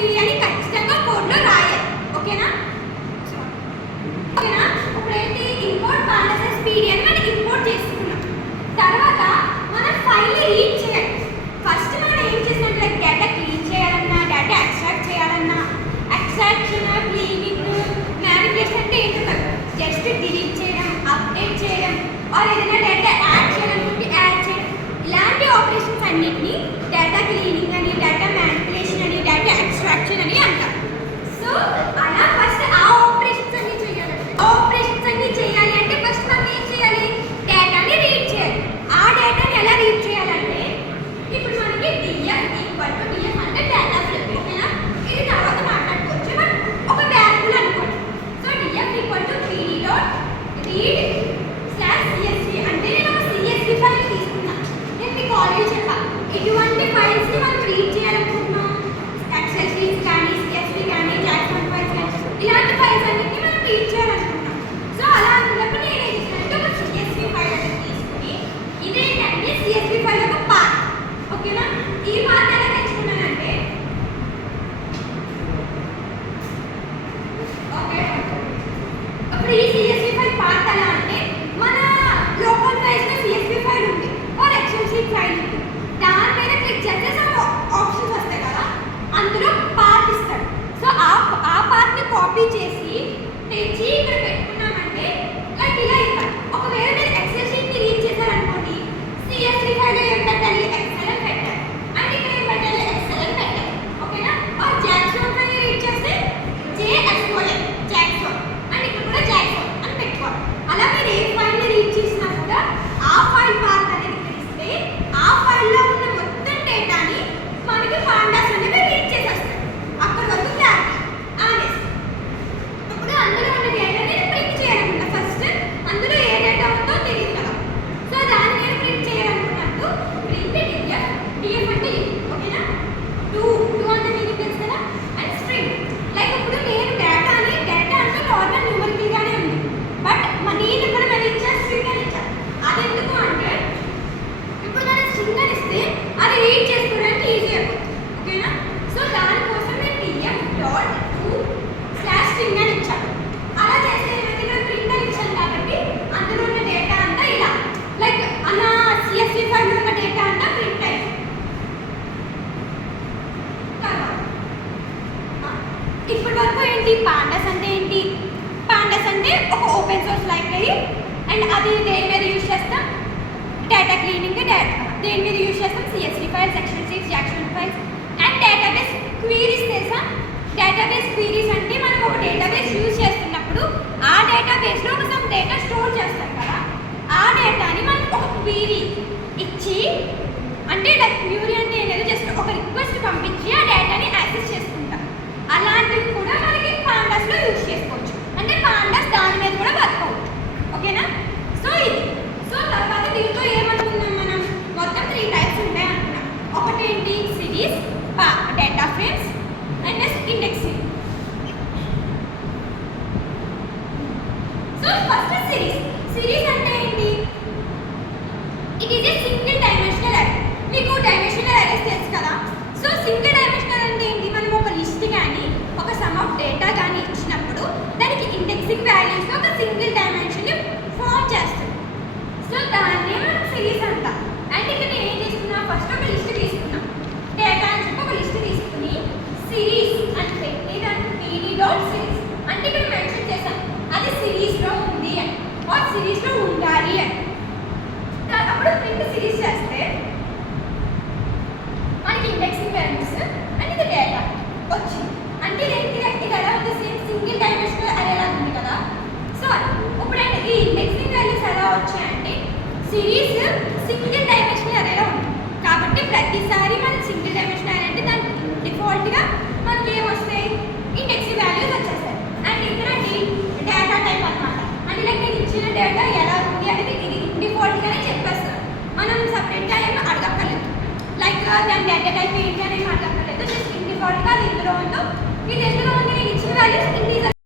క్వీరీ అని ఖచ్చితంగా కోడ్లో రాయాలి. ఓకేనా? ఓకేనా? ఇప్పుడు ఏంటి ఇంపోర్ట్ పాండాస్ పీడీ అని మనం ఇంపోర్ట్ చేసుకున్నాం. తర్వాత మనం ఫైల్ని రీడ్ చేయాలి. ఫస్ట్ మనం ఏం చేసినట్టు డేటా క్లీన్ చేయాలన్నా, డేటా ఎక్స్ట్రాక్ట్ చేయాలన్నా, ఎక్స్ట్రాక్షన్, క్లీనింగ్, మ్యానిపులేషన్ అంటే ఏంటో కదా, జస్ట్ డిలీట్ చేయడం, అప్డేట్ చేయడం, ఆర్ ఏదైనా డేటా యాడ్ చేయాలనుకుంటే యాడ్ చేయడం, ఇలాంటి ఆపరేషన్స్ అన్నిటిని డేటా క్లీనింగ్ అని, డేటా మ్యానిపులేషన్ అని, డేటా ఎక్స్ట్రాక్షన్ అని అంటారు. సో అలా ఫస్ట్ ఆ ఆపరేషన్స్ అన్ని చేయాలంటే, ఆపరేషన్స్ అన్ని చేయాలి అంటే ఫస్ట్ మనం ఏం చేయాలి? డేటాని రీడ్ చేయాలి. ఆ డేటాని ఎలా రీడ్ చేయాలంటే ఇప్పుడు మనకి df అంటే డేటా ఫ్రేమ్. ఓకేనా? ఇది తర్వాత మాట్లాడుకోవచ్చు. మనం ఒక వేరియబుల్ అనుకోండి. సో df pd.read/csv అంటే నేను ఒక csv ఫైల్ తీసుకున్నాను. నేను మీకు ఆల్రెడీ చెప్పాను ఎటువంటి ఫైల్స్ ని మనం రీడ్ చేయాలనుకుంటున్నాం. ఎక్సెల్ షీట్స్ కానీ, csv కానీ, జాక్సన్ ఫైల్స్ కానీ, ఇలాంటి ఫైల్స్ అన్నిటిని మనం రీడ్ చేయాలనుకుంటున్నాం. సో అలా అనుకున్నప్పుడు నేను ఏం చేశానంటే ఒక csv ఫైల్ అనేది తీసుకుని ఇదేంటంటే csv ఫైల్ ఒక పార్ట్. ఓకేనా? ఈ పార్ట్ ఎలా తెచ్చుకున్నానంటే ఓకే అప్పుడు ఈ csv ఫైల్ పార్ట్ ఎలా అంటే మన లోకల్ ఫైల్స్ లో csv ఫైల్ ఉంది ఆర్ ఎక్సెల్ షీట్ ఫైల్ ఉంది. దాని మీద క్లిక్ చేస్తే సమ్ ఆప్షన్స్ వస్తాయి కదా, అందులో పార్ట్ ఇస్తాడు. సో ఆ పార్ట్ ని కాపీ చేసి తెచ్చి ఇక్కడ పెట్టుకున్నామంటే లైక్ ఇలా ఇవ్వాలి. ఒకవేళ మీరు ఎక్సెల్ షీట్ ని రీడ్ చేశారనుకోండి, csv ఫైల్ లో ఏం పెట్టాలి? ఎక్సెల్ అని పెట్టాలి. అండ్ ఇక్కడ ఏం పెట్టాలి? ఎక్సెల్ అని పెట్టాలి. ఓకేనా? ఆర్ జాక్సన్ ఫైల్ రీడ్ చేస్తే JSON జాక్సన్, అండ్ ఇక్కడ కూడా జాక్సన్ అని పెట్టుకోవాలి. అలా మీరు ఏ ఫైల్ ని రీడ్ చేసినా కూడా ఆ ఫైల్ పార్ట్ అనేది తెలిస్తే ఆ ఫైల్ లో ఉన్న మొత్తం డేటాని మనకి పాండాస్ అనేవి రీడ్ చేసేస్తాయి. అక్కడ వరకు క్లారిటీ ఆనేసి ఇప్పుడు అందులో ఉన్న డేటాని ప్రింట్ చేయాలనుకున్నా. ఫస్ట్ అందులో ఏ డేటా ఉందో తెలియదు కదా, సో దాన్ని నేను ప్రింట్ చేయాలనుకున్నట్టు ప్రింట్ df అంటే ఓకేనా? టూ అంటే మీకు తెలుసు కదా, అండ్ స్ట్రింగ్. లైక్ ఇప్పుడు నేను డేటా అంటే నార్మల్ న్యూమరికల్ గానే ఉంది, బట్ నేను ఇక్కడ మరి ఇచ్చా స్ట్రింగ్ అని ఇచ్చా. అది ఎందుకు అంటే ఇప్పుడు మనం స్ట్రింగ్ అని ఇస్తే అది రీడ్ చేసుకోవడానికి ఈజీ అయిపోతుంది. ఓకేనా? సో దానికోసం నేను df.to/string అని ఇచ్చాను. అలా చేస్తే ఏమైతే ఇక్కడ ప్రింట్ అని ఇచ్చాను కాబట్టి అందులో ఉన్న డేటా అంతా ఇలా లైక్ అలా csv ఫైల్ ఉన్న డేటా అంతా ప్రింట్ అయింది. ఇప్పటి వరకు ఏంటి పాండాస్ అంటే ఏంటి? పాండాస్ అంటే ఒక ఓపెన్ సోర్స్ లైబ్రరీ, అండ్ అది దేని మీద యూజ్ చేస్తాం? Data cleaning. దేని మీద యూజ్ చేస్తాం? csv files, excel sheets, Jackson files, and database queries. తెలుసా? డేటాబేస్ క్వీరీస్ అంటే మనం ఒక డేటాబేస్ యూజ్ చేస్తున్నప్పుడు ఆ డేటాబేస్ లో ఒక సమ్ డేటా స్టోర్ చేస్తాం కదా, ఆ డేటాని మనం ఒక క్వీరీ ఇచ్చి, అంటే లైక్ క్వీరీ అంటే ఏదో జస్ట్ ఒక రిక్వెస్ట్ పంపించి ఆ డేటాని యాక్సెస్ చేసుకుంటాం. అలాంటివి కూడా మనకి పాండాస్ లో యూజ్ చేసుకోవచ్చు. అంటే పాండాస్ దాని మీద కూడా వర్క్ అవుతుంది. ఓకేనా? సో ఇది. సో తర్వాత దీంట్లో ఏమనుకున్నాం మనం? మొత్తం 3 టైప్స్ ఉంటాయి అనుకున్నాం. ఒకటేంటి? Series, data frames, and indexing. So first series అంటే ఏంటి? It is a single dimensional array. మీకు డైమెన్షనల్ అరేస్ తెలుసు కదా. సో సింగిల్ డైమెన్షనల్ అంటే ఏంటి? మనం ఒక లిస్ట్ కానీ ఒక సమ్ ఆఫ్ డేటా కానీ ఇచ్చినప్పుడు దానికి ఇండెక్సింగ్ వాల్యూస్ ఒక సింగిల్ డైమెన్షన్ ని ఫామ్ చేస్తుంది. సో దాన్ని మనం సిరీస్ అంటాం. అండ్ ఇక్కడ నేను ఏం తీసుకున్నా? ఫస్ట్ ఒక లిస్ట్ తీసుకున్నాం. డేటా అని చెప్పి ఒక లిస్ట్ తీసుకుని సిరీస్ అని పెట్టి దానికి pd.series అంటే ఇక్కడ మెన్షన్ చేశాం అది సిరీస్ లో ఉంది అని, ఆర్ సిరీస్ లో ఉండాలి అని. అప్పుడు ప్రింట్ సిరీస్ చేస్తే మనకి ఇండెక్సింగ్ వాల్యూస్ అండ్ ఇది డేటా వచ్చింది. అంటే ఇది ఎలా ఉంది? సింగిల్ డైమెన్షనల్ అరే ఎలా ఉంది కదా. సో ఇప్పుడు ఈ ఇండెక్సింగ్ వాల్యూస్ ఎలా వచ్చాయంటే సిరీస్ సింగిల్ డైమెన్షనల్ అరేలో ఉంది కాబట్టి ప్రతిసారి మనం సింగిల్ డైమెన్షనల్ అరే అంటే దానికి డిఫాల్ట్గా మనకి ఏమొస్తాయి? ఇండెక్సింగ్ వాల్యూస్ వచ్చేస్తాయి. అండ్ ఇక్కడ డేటా టైప్ అనమాట. అంటే లైక్ నేను ఇచ్చిన డేటా ఎలా ఉంది అనేది ఇది డిఫాల్ట్గానే చెప్పేస్తాను. మనం సపరేట్గా ఏమో అడగక్కర్లేదు. లైక్ దాని డేటా టైప్ ఏంటి అనేది అడగక్కర్లేదు. జస్ట్ డిఫాల్ట్గా అది ఇందులో ఉందో